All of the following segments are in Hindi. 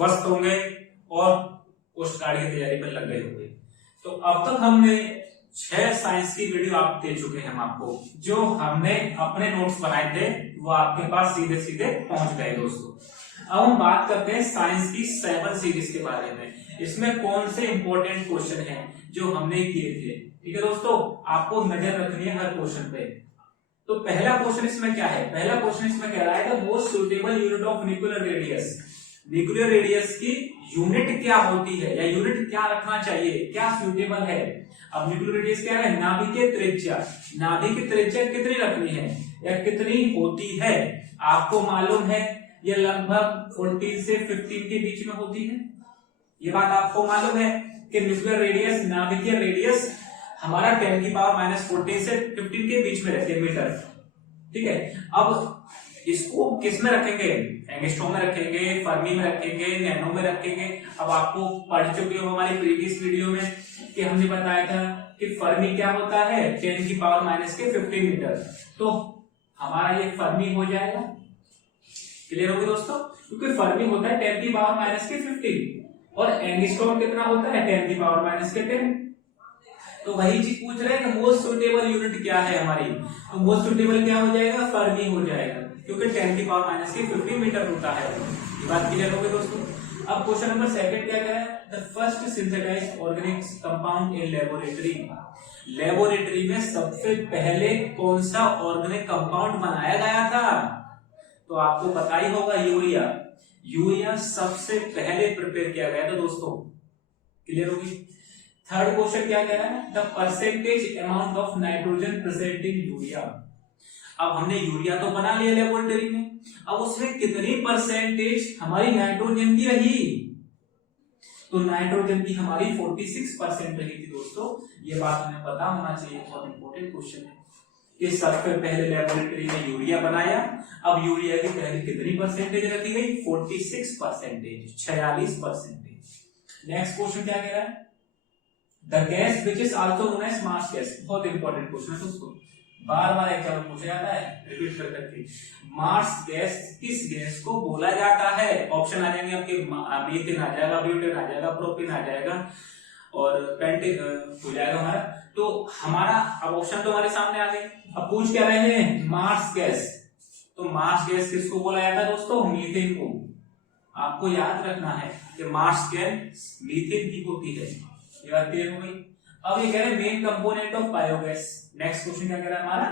स्वस्थ होंगे और पोस्ट गार्ड की तैयारी पर लग गए होंगे। तो अब तक हमने 6 साइंस की वीडियो आप दे चुके हैं हम आपको, जो हमने अपने नोट्स बनाए थे वो आपके पास सीधे सीधे पहुंच गए दोस्तों। अब हम बात करते हैं साइंस की 7 सीरीज के बारे में। इसमें कौन से इंपॉर्टेंट क्वेश्चन हैं जो हमने किए थे। ठीक है दोस्तों, आपको नजर रखनी है हर क्वेश्चन पे। तो पहला क्वेश्चन इसमें क्या है, पहला क्वेश्चन इसमें कह रहा है the most suitable unit of nuclear radius. Nuclear radius की यूनिट क्या होती है या यूनिट क्या रखना चाहिए, क्या सुटेबल है। अब न्यूक्लियर रेडियस क्या है, नाभिकीय त्रिज्या। नाभिकीय त्रिज्या कितनी रखनी है या कितनी होती है, आपको मालूम है ये लगभग 14 से 15 के बीच में होती है। ये बात आपको मालूम है कि न्यूक्लियर रेडियस, नाभिकीय रेडियस हमारा 10 की पावर -14 से 15 के बीच में रहती है मीटर। ठीक है, अब इसको किस में रखेंगे, एंगस्ट्रॉम में रखेंगे, फर्मी में रखेंगे, नैनो में रखेंगे। अब आपको पढ़ चुके हो हमारी प्रीवियस वीडियो में कि हमने बताया था कि फर्मी क्या होता है 10 की पावर -15 मीटर। तो हमारा ये फर्मी हो जाएगा। क्लियर होगी दोस्तों, क्योंकि फर्मी होता है 10 की पावर -15 और एंगस्ट्रॉम कितना होता है 10 की पावर -10। तो वही चीज पूछ रहे हैं कि मोस्ट सुटेबल यूनिट क्या है हमारी। तो मोस्ट सुटेबल क्या हो जाएगा, फर्मी हो जाएगा, क्योंकि 10 की पावर -15 मीटर होता है। ये बात क्लियर हो गई दोस्तों। अब क्वेश्चन नंबर 2 क्या कह रहा है, the first synthesised organic compound in laboratory. Laboratory में सबसे पहले कौन सा ऑर्गेनिक कंपाउंड बनाया गया था, तो आपको पता ही होगा यूरिया। यूरिया सबसे पहले प्रिपेयर किया गया था दोस्तों। क्लियर होगी। थर्ड क्वेश्चन क्या कह रहा है, the percentage amount of nitrogen present in urea. अब हमने यूरिया तो बना लिया लेबोरेटरी में, अब उसमें कितनी परसेंटेज हमारी नाइट्रोजन की रही, तो नाइट्रोजन की हमारी 46% रही थी दोस्तों। ये बात हमें पता होना चाहिए, बहुत इंपॉर्टेंट क्वेश्चन है कि सबसे पहले लेबोरेटरी में यूरिया बनाया। अब यूरिया की पहले कितनी परसेंटेज रखी गई, 46%, 46%। नेक्स्ट क्वेश्चन क्या कह रहा है, the gas which is also known as marsh gas. बहुत इंपॉर्टेंट क्वेश्चन है दोस्तों, बार बार एग्जाम में पूछा जाता है, रिपीट कर करके। मार्स गैस किस गैस को बोला जाता है। ऑप्शन आ जाएंगे आपके, मीथेन आ जाएगा, ब्यूटेन आ जाएगा, प्रोपेन आ जाएगा और पेंटेन हो जाएगा हमारा। तो हमारा अब ऑप्शन तो हमारे सामने आ गए। अब पूछ क्या रहे हैं, मार्स गैस। तो मार्स गैस किसको बोला जाता है दोस्तों, मीथेन को। आपको याद रखना है कि मार्स गैस मीथेन की होती है। ये बात क्लियर हो गई। अब ये कह रहे हैं main component of biogas. Next question क्या कह रहा है हमारा,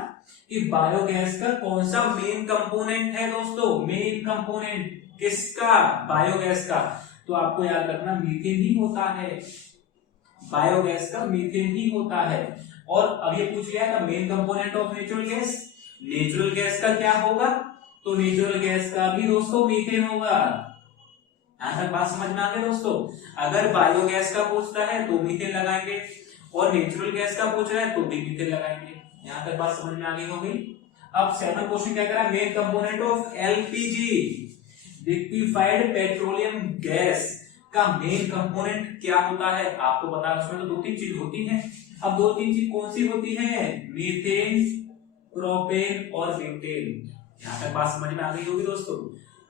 कि बायोगैस का कौन सा मेन कंपोनेंट है दोस्तों। मेन कंपोनेंट किसका, बायोगैस का। तो आपको याद रखना मीथेन ही होता है, बायोगैस का मीथेन ही होता है। और अब ये पूछ लिया था main component of natural gas. Natural gas का क्या होगा, तो नेचुरल गैस का भी दोस्तों मीथेन होगा। यहां तक बात समझ में आ गई दोस्तों। अगर बायोगैस का पूछता है तो मीथेन लगाएंगे और नेचुरल गैस का पूछ रहा है तो भी मीथेन लगाएंगे। यहां तक बात समझ में आ गई होगी। अब 7 क्वेश्चन क्या करा, main component of LPG, liquefied petroleum gas का मेन कंपोनेंट क्या होता है। आपको पता है उसमें तो 2-3 चीज होती हैं। अब 2-3 चीज कौन सी होती है, मीथेन, प्रोपेन और ब्यूटेन। यहां तक बात समझ में आ गई होगी दोस्तों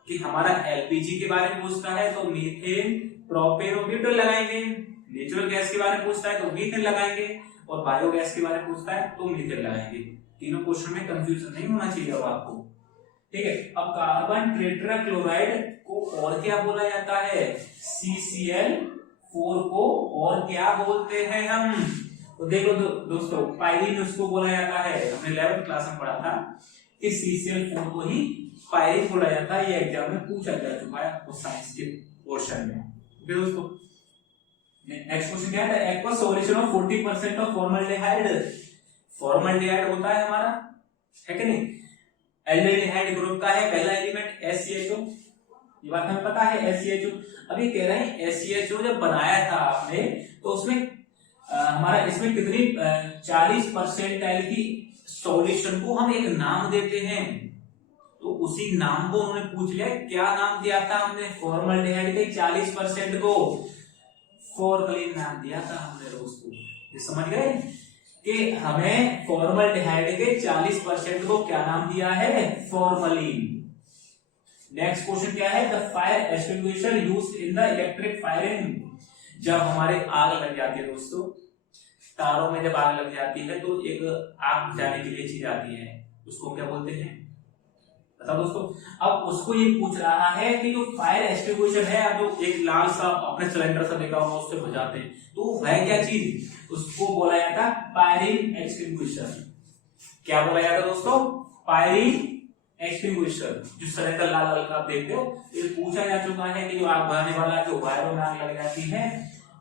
कि हमारा एलपीजी के बारे में पूछता है तो मीथेन, प्रोपेन और ब्यूटेन लगाएंगे। नेचुरल गैस के बारे में पूछता है तो मीथेन लगाएंगे और बायोगैस के बारे में पूछता है तो मीथेन लगाएंगे। तीनों क्वेश्चन में कंफ्यूजन नहीं होना चाहिए अब आपको। ठीक है, अब कार्बन टेट्राक्लोराइड को और क्या बोला जाता है, CCl4 को और क्या बोलते हैं हम। तो देखो दोस्तों, पायरीन उसको बोला जाता है, हमने 11th क्लास में पढ़ा था कि CCl4 को ही पायरीन बोला जाता है। ये एग्जाम में पूछा जा चुका है आपको साइंस के पोर्शन में। दोस्तों नेक्स्ट क्वेश्चन क्या है, aqua solution of 40% of formaldehyde. Formaldehyde होता है हमारा, है कि नहीं, एल्डिहाइड ग्रुप का है पहला एलिमेंट SCHO। ये बात हमें पता है SCHO। अब ये कह रहे हैं SCHO जब बनाया था आपने तो उसमें हमारा इसमें कितनी 40% की सॉल्यूशन को हम एक नाम देते हैं। तो उसी नाम को उन्होंने पूछ लिया, क्या नाम दिया था हमने, फॉर्मल्डिहाइड के 40% को फॉर्मलिन नाम दिया था हमने दोस्तों। ये समझ गए कि हमें फॉर्मल्डिहाइड के 40% को क्या नाम दिया है, फॉर्मलिन। नेक्स्ट क्वेश्चन क्या है, the fire extinguisher used in the electric firing. जब हमारे आग लग जाती है दोस्तों, तारों में जब आग लग जाती है तो एक आग बुझाने के लिए चीज आती है, उसको क्या बोलते हैं बताओ दोस्तों। अब उसको ये पूछ रहा है कि जो फायर एक्सटिंग्विशर है, अब जो एक लाल सा अपने सिलेंडर सा देखा होगा उससे बुझाते हैं, तो है क्या चीज, उसको बोला जाता फायरिंग एक्सटिंग्विशर। क्या बोला जाता दोस्तों, फायरिंग एक्सटिंग्विशर। जो सिलेंडर लाल लाल का आप देखते हो, ये पूछा जा चुका है कि जो आग बुझाने वाला जो वायरों में आग लग जाती है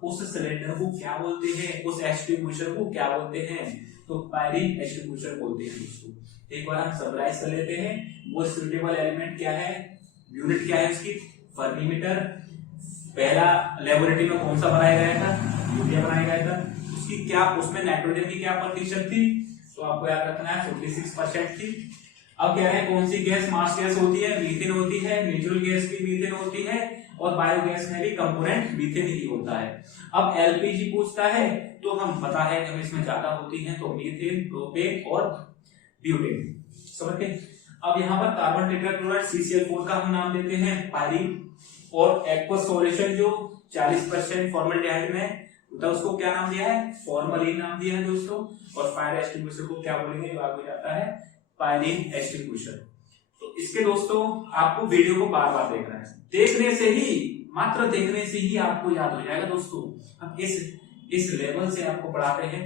उस सिलेंडर को क्या बोलते हैं, उस एक्सटिंग्विशर को क्या बोलते हैं, तो फायरिंग एक्सटिंग्विशर बोलते हैं दोस्तों। एक बार हम समराइज कर लेते हैं, वो सुटेबल एलिमेंट क्या है, यूनिट क्या है उसकी, फर्मीमीटर। पहला लेबोरेटरी में कौन सा बनाया गया था, यूरिया बनाया गया था। उसकी क्या, उसमें नाइट्रोजन की क्या प्रतिशत थी, तो आपको याद रखना है 56% थी। अब कह रहे हैं कौन सी गैस मास गैस होती है, मीथेन होती है, नेचुरल गैस भी मीथेन होती है, और बायोगैस में भी कंपोनेंट मीथेन ही होता है। अब एलपीजी पूछता है तो हम पता है कि इसमें ज्यादा होती है, तो मीथेन, प्रोपेन और ब्यूटेन, समझ गए। अब यहाँ पर कार्बन टेट्राक्लोराइड CCl4 का हम नाम देते हैं पायरीन, और एक्वस सॉल्यूशन जो 40% फॉर्मल्डिहाइड में होता है उसको क्या नाम दिया है, फॉर्मलिन नाम दिया है दोस्तों। और फायर एक्सटिंग्विशर को क्या बोलेंगे, जो आगे जाता है पायरीन एक्सटिंग्विशर। तो इसके दोस्तों आपको वीडियो को बार बार देखना है, देखने से ही, मात्र देखने से ही आपको याद हो जाएगा दोस्तों। हम इस लेवल से आपको पढ़ाते हैं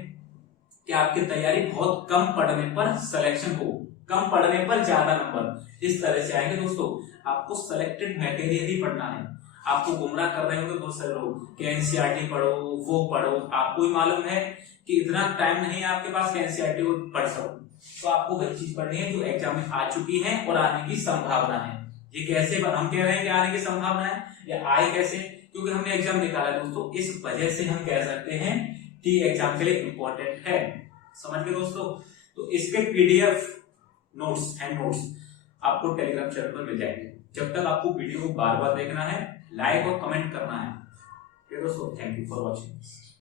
कि आपकी तैयारी बहुत कम पढ़ने पर सिलेक्शन हो, कम पढ़ने पर ज्यादा नंबर इस तरह से आएंगे दोस्तों। आपको सिलेक्टेड मटेरियल ही पढ़ना है। आपको गुमराह कर रहे होंगे बहुत सारे लोग कि एनसीईआरटी पढ़ो, वो पढ़ो। आपको ही मालूम है कि इतना टाइम नहीं है आपके पास कि एनसीईआरटी को पढ़ सको, तो आपको वही चीज पढ़नी है जो एग्जाम में आ चुकी है और आने की संभावना है। ये कैसे हम कह रहे हैं कि आने की संभावना है, या आए कैसे, क्योंकि हमने एग्जाम निकाला दोस्तों, इस वजह से हम कह सकते हैं कि एग्जाम के लिए इंपॉर्टेंट है। समझ गए दोस्तों। तो इसके पीडीएफ नोट्स एंड नोट्स आपको टेलीग्राम चैनल पर मिल जाएंगे। जब तक आपको वीडियो को बार बार देखना है, लाइक और कमेंट करना है। दोस्तों थैंक यू फॉर वॉचिंग।